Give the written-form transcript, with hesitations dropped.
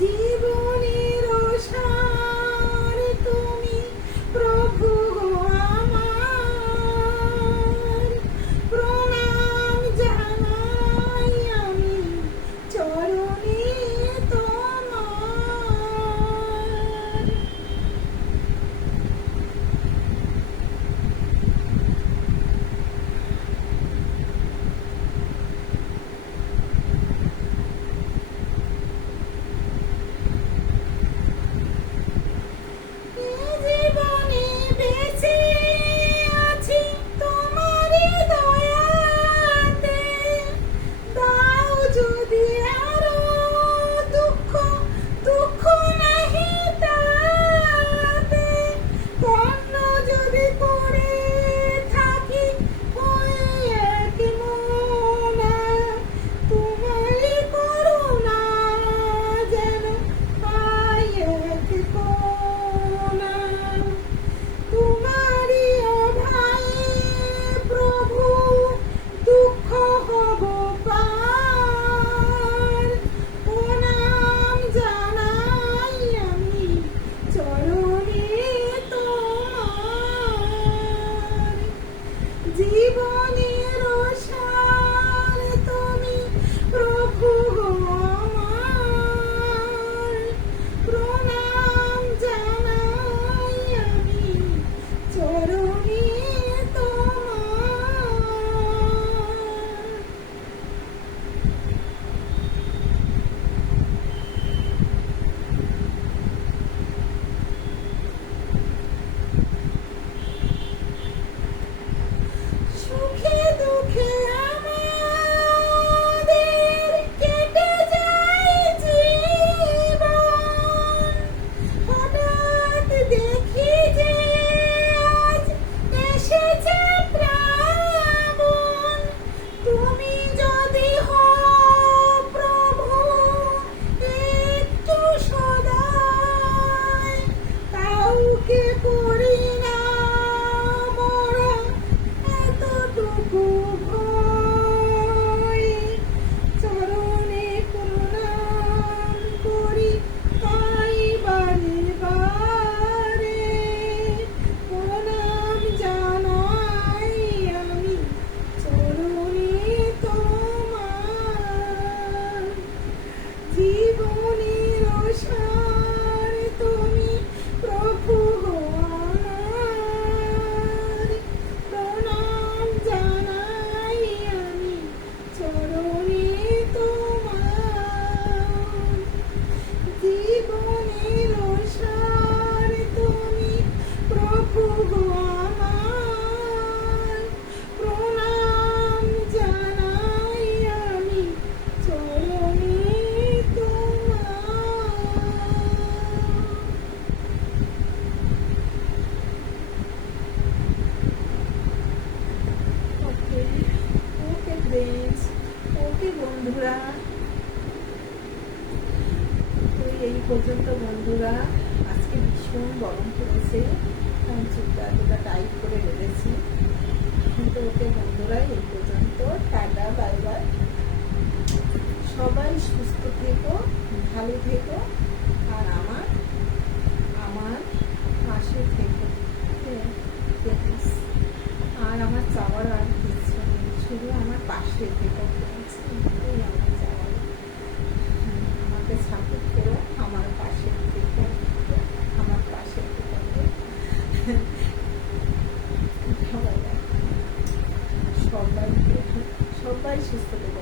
জীবনের সার তুমি প্রভু গো আমার, প্রণাম জানাই আমি চরণে তোমার। জীবনে বেঁচে আছি তোমারই দয়াতে, দাও যদি আরো দুঃখ, দুঃখ নাহি তাতে, কর্ণ যদি করে থাকি হয়ে এক মনা, তোমারই করুণা যেন পাই এক কোণা। তোমারই অভয়ে প্রভু দুঃখ হব পার, প্রণাম জানাই আমি চরণে তোমার। জীবনের সার তুমি প্রভু গো আমার, প্রণাম জানাই আমি চরণে তোমার। সুখে দুঃখে আমাদের কেটে যায় জীবন, হঠাৎ দেখি যে আজ এসেছে প্লাবন। তুমি যদি হও প্রভু একটু সদয়, কাউকে করি না মোরা এতটুকু ভয়, চরণে প্রণাম করি তাই বারে বারে, প্রণাম জানাই আমি চরণে তোমার। জীবনের সার তুমি প্রভু গো আমার, প্রণাম জানাই আমি চরণে তোমার। জীবনের সার তুমি প্রভু গো আমার, প্রণাম জানাই আমি চরণে তোমার। ওকে ওকে ফ্রেন্ডস, ওকে বন্ধুরা, তো এই পর্যন্ত বন্ধুরা। আজকে ভীষণ গরম পড়েছে, কারণ চুলটা এতটা টাইট করে বেঁধেছি। কিন্তু ওকে বন্ধুরা, এই পর্যন্ত, টাটা বাই বাই। সবাই সুস্থ থেকো, ভালো থেকো, আর আমার পাশে থেকো। আর আমার চাওয়ার আর কিছু নেই, শুধু আমার পাশে থেকো। এই আমার চাওয়ার, আমাকে সাপোর্ট করো, আমার পাশে থেকো, আমার পাশে থেকো। সবাই সবাই সুস্থ থেকো।